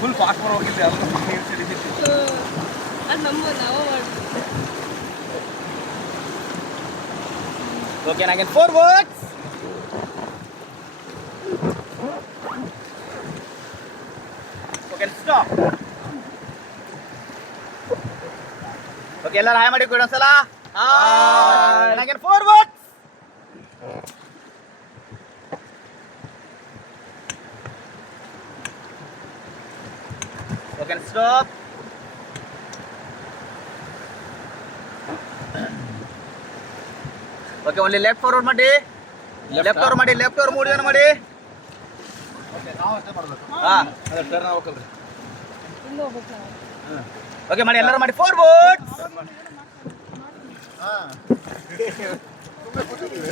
Full fast ಹೋಗಿಲ್ಲ ಅದು ನಮ್ಮ ನಾವು ಮಾಡ್ತೀವಿ. Okay again forwards. Okay stop. Okay ಎಲ್ಲರೂ ಹಾಯ್ ಮಾಡಿ ಕೊಡಿ ಒಂದ್ಸಲ. Hi again forwards. Okay stop. Okay only left forward ಮಾಡಿ, ಲೆಫ್ಟ್ ಓವರ್ ಮಾಡಿ, ಲೆಫ್ಟ್ ಓವರ್ ಮೂಡಿ ಮಾಡಿ. ಓಕೆ ನಾವು ಅಷ್ಟೇ ಮಾಡಬೇಕು. ಹಾಂ ಅದೇ ಟರ್ನ್ ಆಗ್ಬೇಕಲ್ರಿ. ಇನ್ನು ಹೋಗ್ಬೇಕು ನಾವು. ಓಕೆ ಮಾಡಿ, ಎಲ್ಲರೂ ಮಾಡಿ ಫಾರ್ವರ್ಡ್. ಹಾಂ ಸುಮ್ಮನೆ ಕೂತಿದ್ದೀವಿ.